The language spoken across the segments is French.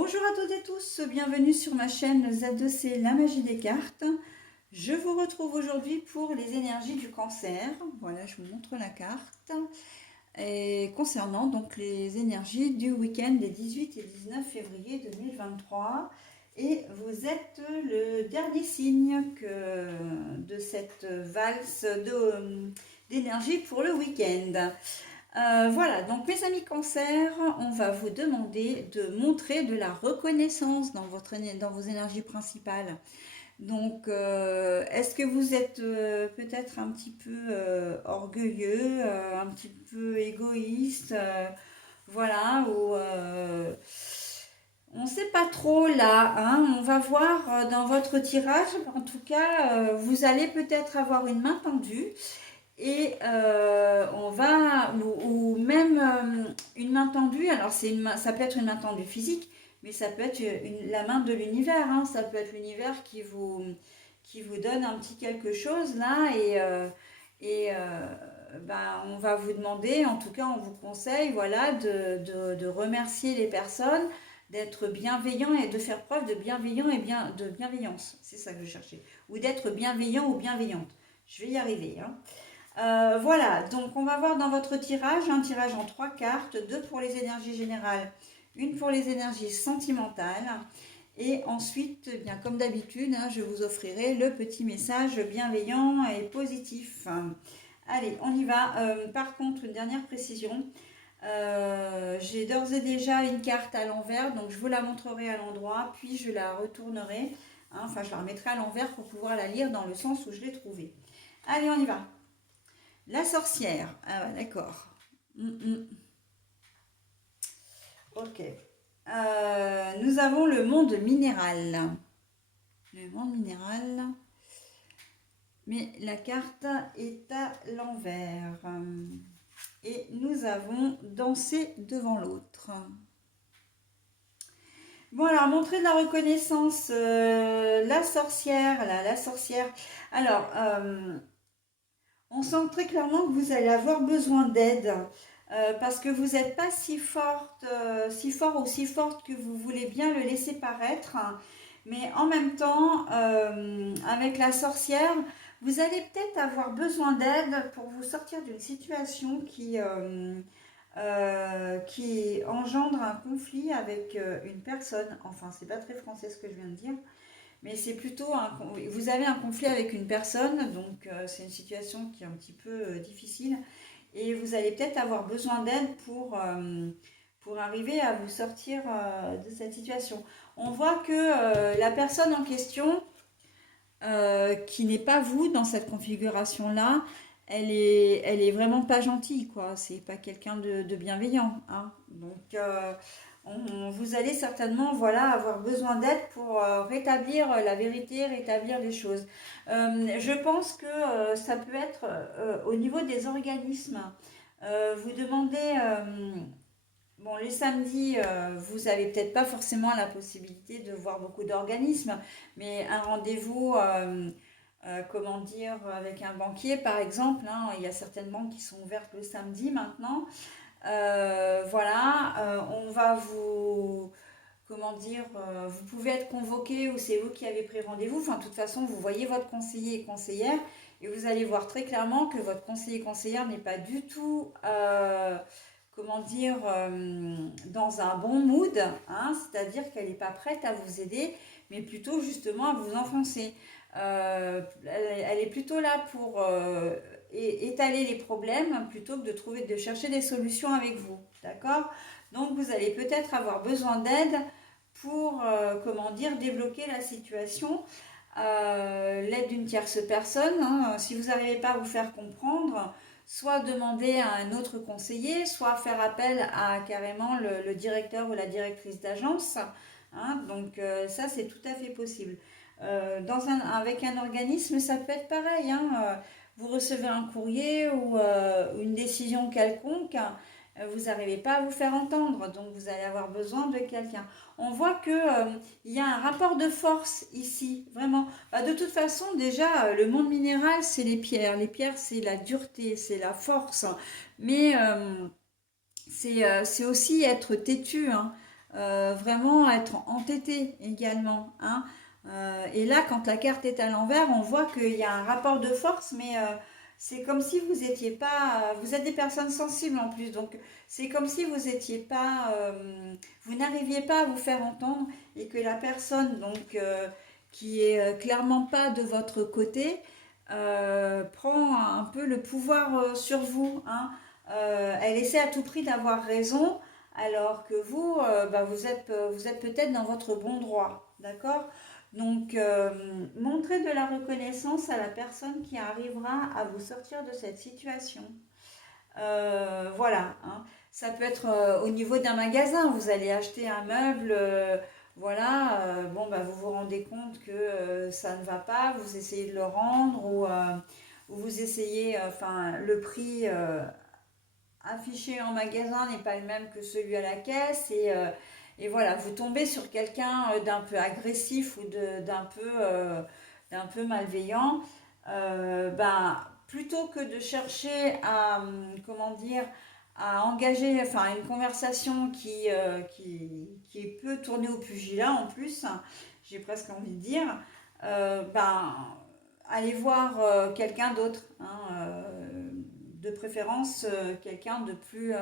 Bonjour à toutes et tous, bienvenue sur ma chaîne Z2C La Magie des Cartes. Je vous retrouve aujourd'hui pour les énergies du cancer. Voilà, je vous montre la carte. Et concernant donc les énergies du week-end des 18 et 19 février 2023. Et vous êtes le dernier signe de cette valse d'énergie pour le week-end. Voilà, donc mes amis cancer, on va vous demander de montrer de la reconnaissance dans vos énergies principales. Donc, est-ce que vous êtes peut-être un petit peu orgueilleux, un petit peu égoïste, voilà, ou on ne sait pas trop là, hein, on va voir dans votre tirage. En tout cas, vous allez peut-être avoir une main tendue. Et on va, ou même une main tendue, alors ça peut être une main tendue physique, mais ça peut être la main de l'univers, hein, ça peut être l'univers qui vous donne un petit quelque chose là, et on va vous demander, en tout cas on vous conseille, voilà, de remercier les personnes, d'être bienveillant et de faire preuve de bienveillant et de bienveillance, c'est ça que je cherchais, ou d'être bienveillant ou bienveillante, je vais y arriver, hein. Voilà, donc on va voir dans votre tirage, un tirage en 3 cartes, 2 pour les énergies générales, une pour les énergies sentimentales. Et ensuite, bien comme d'habitude, hein, je vous offrirai le petit message bienveillant et positif. Allez, on y va. Par contre, une dernière précision. J'ai d'ores et déjà une carte à l'envers, donc je vous la montrerai à l'endroit, puis je la retournerai. Hein, enfin, je la remettrai à l'envers pour pouvoir la lire dans le sens où je l'ai trouvée. Allez, on y va. La sorcière. Ah ouais, d'accord. Ok. Nous avons le monde minéral. Le monde minéral. Mais la carte est à l'envers. Et nous avons dansé devant l'autre. Bon, alors, montrer de la reconnaissance. La sorcière, là, la sorcière. Alors, on sent très clairement que vous allez avoir besoin d'aide parce que vous n'êtes pas si forte, si fort ou si forte que vous voulez bien le laisser paraître. Mais en même temps, avec la sorcière, vous allez peut-être avoir besoin d'aide pour vous sortir d'une situation qui engendre un conflit avec une personne. Enfin, c'est pas très français ce que je viens de dire. Mais c'est plutôt vous avez un conflit avec une personne, donc c'est une situation qui est un petit peu difficile et vous allez peut-être avoir besoin d'aide pour arriver à vous sortir de cette situation. On voit que la personne en question, qui n'est pas vous dans cette configuration-là, elle est vraiment pas gentille, quoi. C'est pas quelqu'un de bienveillant, hein. Donc, vous allez certainement, voilà, avoir besoin d'aide pour rétablir la vérité, rétablir les choses. Je pense que ça peut être au niveau des organismes. Vous demandez, bon, les samedis, vous n'avez peut-être pas forcément la possibilité de voir beaucoup d'organismes, mais un rendez-vous, comment dire, avec un banquier, par exemple, hein, il y a certaines banques qui sont ouvertes le samedi maintenant. Voilà, on va vous, comment dire, vous pouvez être convoqué ou c'est vous qui avez pris rendez-vous. Enfin, de toute façon, vous voyez votre conseiller et conseillère et vous allez voir très clairement que votre conseiller et conseillère n'est pas du tout, comment dire, dans un bon mood, hein, c'est-à-dire qu'elle n'est pas prête à vous aider, mais plutôt justement à vous enfoncer. Elle est plutôt là pour étaler les problèmes plutôt que de chercher des solutions avec vous. D'accord? Donc vous allez peut-être avoir besoin d'aide pour, comment dire, débloquer la situation. L'aide d'une tierce personne, hein, si vous n'arrivez pas à vous faire comprendre, soit demander à un autre conseiller, soit faire appel à carrément le directeur ou la directrice d'agence. Hein, donc ça, c'est tout à fait possible. Avec un organisme, ça peut être pareil, hein, vous recevez un courrier ou une décision quelconque, vous n'arrivez pas à vous faire entendre, donc vous allez avoir besoin de quelqu'un. On voit que il y a un rapport de force ici, vraiment. De toute façon, déjà, le monde minéral, c'est les pierres. Les pierres, c'est la dureté, c'est la force. Mais c'est aussi être têtu, hein. vraiment être entêté également, hein. Et là, quand la carte est à l'envers, on voit qu'il y a un rapport de force, mais c'est comme si vous étiez pas. Vous êtes des personnes sensibles en plus, donc c'est comme si vous étiez pas. Vous n'arriviez pas à vous faire entendre et que la personne, donc, qui est clairement pas de votre côté, prend un peu le pouvoir sur vous, hein. Elle essaie à tout prix d'avoir raison, alors que vous, bah, vous êtes peut-être dans votre bon droit, d'accord? Donc, montrez de la reconnaissance à la personne qui arrivera à vous sortir de cette situation. Voilà, hein. Ça peut être au niveau d'un magasin. Vous allez acheter un meuble, voilà, bon, bah, vous vous rendez compte que ça ne va pas, vous essayez de le rendre ou vous essayez, enfin, le prix affiché en magasin n'est pas le même que celui à la caisse et voilà, vous tombez sur quelqu'un d'un peu agressif ou d'un peu malveillant. Ben, plutôt que de chercher à, comment dire, à engager enfin, une conversation qui peut tourner au pugilat en plus, j'ai presque envie de dire, ben, allez voir quelqu'un d'autre, hein, de préférence quelqu'un de plus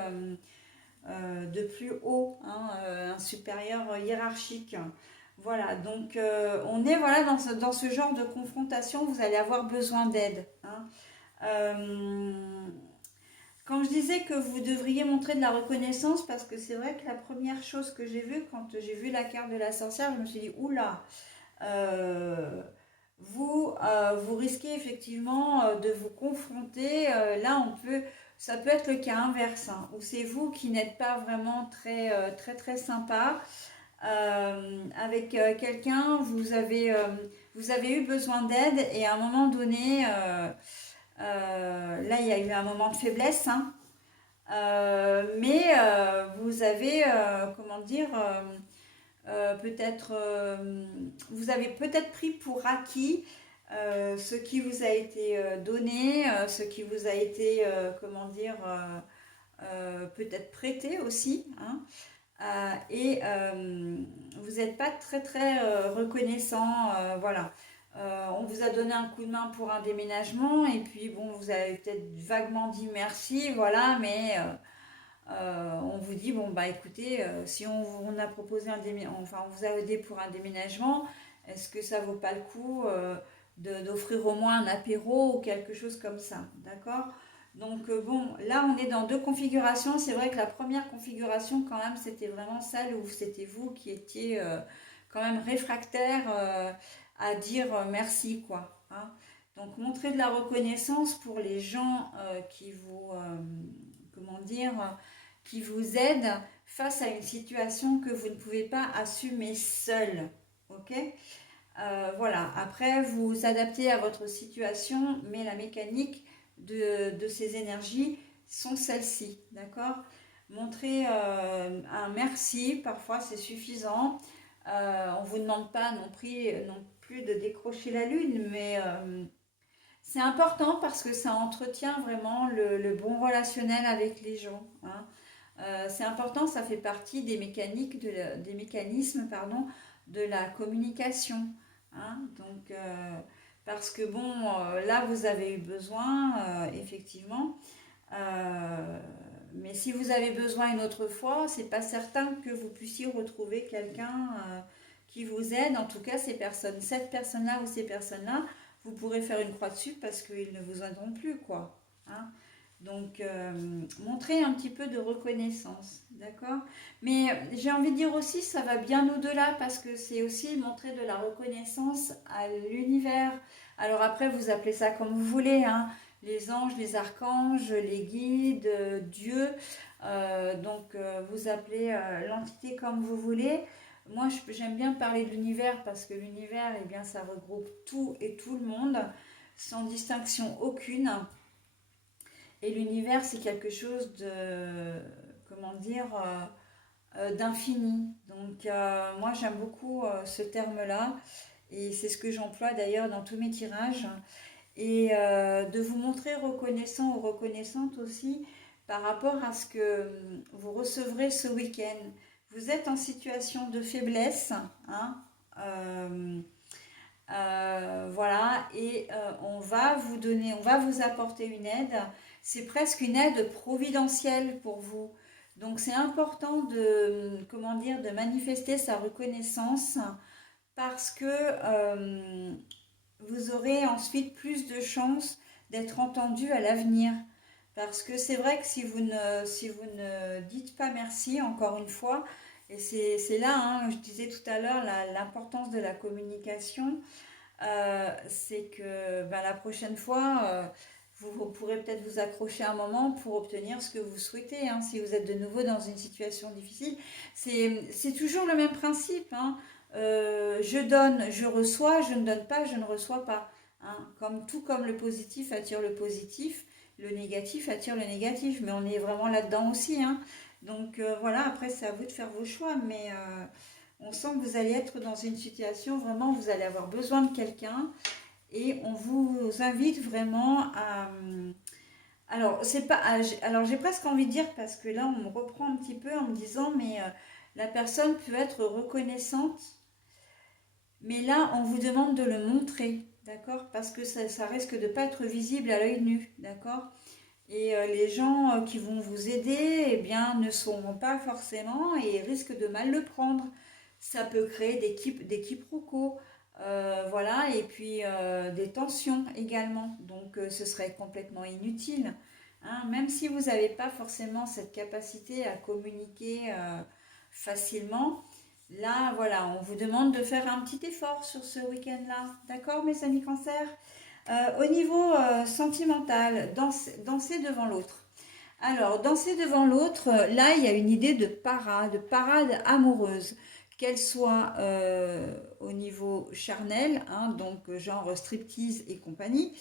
haut, hein, un supérieur hiérarchique. Voilà, donc on est voilà, dans ce genre de confrontation, vous allez avoir besoin d'aide, hein. Euh, Quand je disais que vous devriez montrer de la reconnaissance, parce que c'est vrai que la première chose que j'ai vue, quand j'ai vu la carte de la sorcière, je me suis dit, oula, euh, vous risquez effectivement de vous confronter. Là, ça peut être le cas inverse, hein, où c'est vous qui n'êtes pas vraiment très sympa avec quelqu'un. Vous avez eu besoin d'aide et à un moment donné, là, il y a eu un moment de faiblesse, hein. Mais vous avez, comment dire, peut-être, vous avez peut-être pris pour acquis ce qui vous a été donné, ce qui vous a été, comment dire, peut-être prêté aussi, hein. Et vous n'êtes pas très reconnaissant, voilà. On vous a donné un coup de main pour un déménagement et puis bon, vous avez peut-être vaguement dit merci, voilà, mais on vous dit bon bah écoutez, si on a proposé enfin on vous a aidé pour un déménagement, est-ce que ça vaut pas le coup d'offrir au moins un apéro ou quelque chose comme ça, d'accord? Donc bon, là on est dans deux configurations. C'est vrai que la première configuration quand même c'était vraiment celle où c'était vous qui étiez quand même réfractaire à dire merci quoi, hein. Donc montrer de la reconnaissance pour les gens qui vous comment dire qui vous aident face à une situation que vous ne pouvez pas assumer seul, ok? Voilà, après vous adaptez à votre situation, mais la mécanique de ces énergies sont celles-ci, d'accord? Montrer un merci, parfois c'est suffisant. On ne vous demande pas non plus de décrocher la lune, mais c'est important parce que ça entretient vraiment le bon relationnel avec les gens, hein. C'est important, ça fait partie des des mécanismes pardon, de la communication, hein. Donc, parce que bon, là vous avez eu besoin, effectivement, euh, mais si vous avez besoin une autre fois, c'est pas certain que vous puissiez retrouver quelqu'un qui vous aide. En tout cas, cette personne-là ou ces personnes-là, vous pourrez faire une croix dessus parce qu'ils ne vous aideront plus, quoi, hein. Donc, montrer un petit peu de reconnaissance, d'accord? Mais j'ai envie de dire aussi, ça va bien au-delà parce que c'est aussi montrer de la reconnaissance à l'univers. Alors après, vous appelez ça comme vous voulez, hein, les anges, les archanges, les guides, Dieu. Donc, vous appelez l'entité comme vous voulez. Moi, j'aime bien parler de l'univers parce que l'univers, eh bien, ça regroupe tout et tout le monde, sans distinction aucune. Et l'univers, c'est quelque chose de, comment dire, d'infini. Donc, moi, j'aime beaucoup ce terme-là. Et c'est ce que j'emploie d'ailleurs dans tous mes tirages. Et de vous montrer reconnaissant ou reconnaissante aussi par rapport à ce que vous recevrez ce week-end. vous êtes en situation de faiblesse, hein, euh, voilà, et on va vous apporter une aide. C'est presque une aide providentielle pour vous. Donc c'est important de, comment dire, de manifester sa reconnaissance parce que vous aurez ensuite plus de chances d'être entendu à l'avenir. Parce que c'est vrai que si vous ne dites pas merci, encore une fois, et c'est là, hein, je disais tout à l'heure, l'importance de la communication, c'est que ben, la prochaine fois, vous pourrez peut-être vous accrocher un moment pour obtenir ce que vous souhaitez, hein, si vous êtes de nouveau dans une situation difficile. C'est toujours le même principe, hein. Je donne, je reçois, je ne donne pas, je ne reçois pas, hein. Tout comme le positif attire le positif, le négatif attire le négatif, mais on est vraiment là-dedans aussi, hein. Donc voilà, après c'est à vous de faire vos choix, mais on sent que vous allez être dans une situation vraiment, vous allez avoir besoin de quelqu'un et on vous invite vraiment à... Alors, c'est pas, alors j'ai presque envie de dire, parce que là on me reprend un petit peu en me disant, mais la personne peut être reconnaissante, mais là on vous demande de le montrer, d'accord? Parce que ça risque de ne pas être visible à l'œil nu, d'accord? Et les gens qui vont vous aider, eh bien, ne sauront pas forcément et risquent de mal le prendre. Ça peut créer des quiproquos, voilà, et puis des tensions également. Donc, ce serait complètement inutile, hein. Même si vous n'avez pas forcément cette capacité à communiquer facilement, là, voilà, on vous demande de faire un petit effort sur ce week-end-là. D'accord, mes amis cancer? Au niveau sentimental, danser devant l'autre. Alors, danser devant l'autre, là, il y a une idée de parade amoureuse, qu'elle soit au niveau charnel, hein, donc genre striptease et compagnie,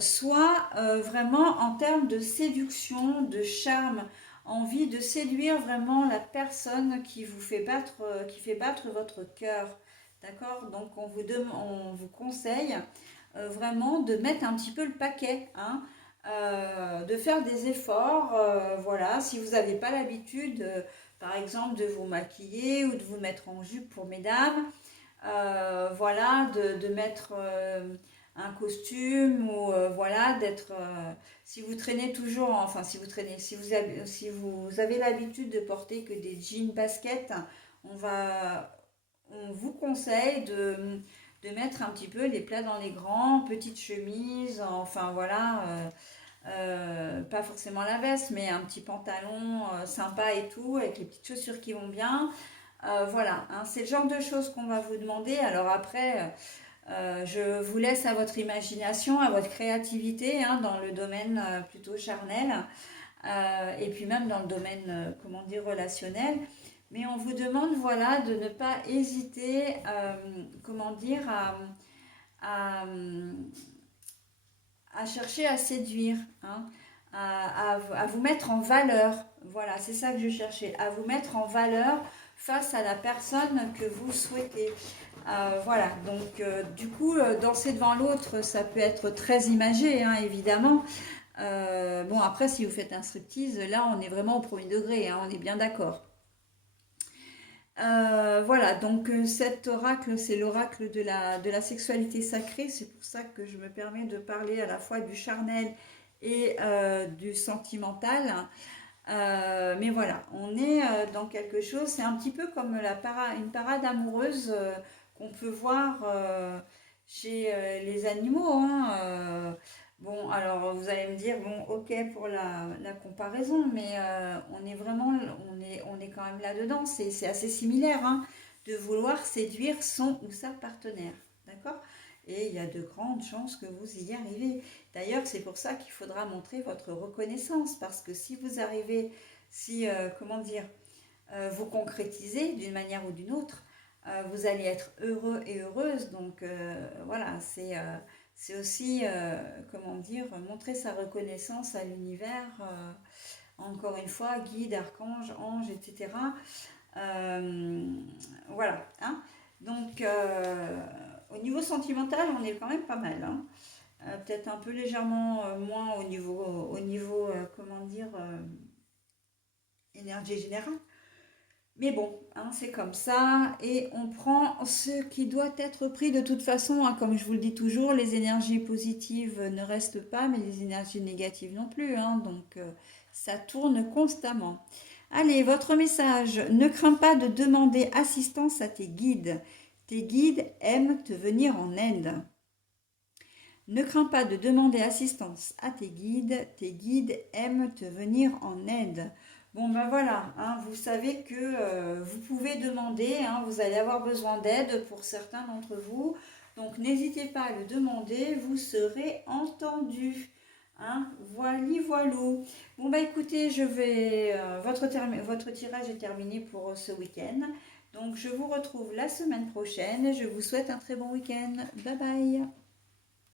soit vraiment en termes de séduction, de charme, envie de séduire vraiment la personne qui fait battre votre cœur. D'accord? Donc, on vous conseille vraiment de mettre un petit peu le paquet, hein, de faire des efforts. Voilà, si vous n'avez pas l'habitude, par exemple, de vous maquiller ou de vous mettre en jupe pour mesdames, voilà, de mettre un costume ou voilà, d'être. Si vous traînez toujours, enfin, si vous avez l'habitude de porter que des jeans baskets, on va, on vous conseille de mettre un petit peu les plats dans les grands, petites chemises, enfin voilà, pas forcément la veste, mais un petit pantalon sympa et tout, avec les petites chaussures qui vont bien. Voilà, hein, c'est le genre de choses qu'on va vous demander. Alors après, je vous laisse à votre imagination, à votre créativité, hein, dans le domaine plutôt charnel, et puis même dans le domaine, comment dire, relationnel. Mais on vous demande, voilà, de ne pas hésiter, comment dire, à, à chercher à séduire, hein, à vous mettre en valeur. Voilà, c'est ça que je cherchais, à vous mettre en valeur face à la personne que vous souhaitez. Voilà, donc du coup, danser devant l'autre, ça peut être très imagé, hein, évidemment. Bon, après, si vous faites un striptease, là, on est vraiment au premier degré, hein, on est bien d'accord. Voilà, donc cet oracle, c'est l'oracle de la sexualité sacrée. C'est pour ça que je me permets de parler à la fois du charnel et du sentimental. Mais voilà, on est dans quelque chose, c'est un petit peu comme une parade amoureuse qu'on peut voir chez les animaux, hein. Bon, alors vous allez me dire, bon, ok pour la comparaison, mais on est vraiment, on est quand même là-dedans, c'est assez similaire, hein, de vouloir séduire son ou sa partenaire, d'accord? Et il y a de grandes chances que vous y arrivez. D'ailleurs, c'est pour ça qu'il faudra montrer votre reconnaissance, parce que si vous arrivez, si, comment dire, vous concrétisez d'une manière ou d'une autre, vous allez être heureux et heureuse. Donc voilà, c'est aussi, comment dire, montrer sa reconnaissance à l'univers, encore une fois, guide, archange, ange, etc. Euh, voilà, hein. Donc, au niveau sentimental, on est quand même pas mal, hein. Peut-être un peu légèrement moins au niveau comment dire, énergie générale. Mais bon, hein, c'est comme ça et on prend ce qui doit être pris de toute façon, hein, comme je vous le dis toujours, les énergies positives ne restent pas, mais les énergies négatives non plus, hein, donc ça tourne constamment. Allez, votre message, ne crains pas de demander assistance à tes guides. Tes guides aiment te venir en aide. Ne crains pas de demander assistance à tes guides aiment te venir en aide. Bon ben voilà, hein, vous savez que vous pouvez demander, hein, vous allez avoir besoin d'aide pour certains d'entre vous. Donc n'hésitez pas à le demander, vous serez entendu. Hein, voili voilou. Bon bah écoutez, votre tirage est terminé pour ce week-end. Donc je vous retrouve la semaine prochaine et je vous souhaite un très bon week-end. Bye bye.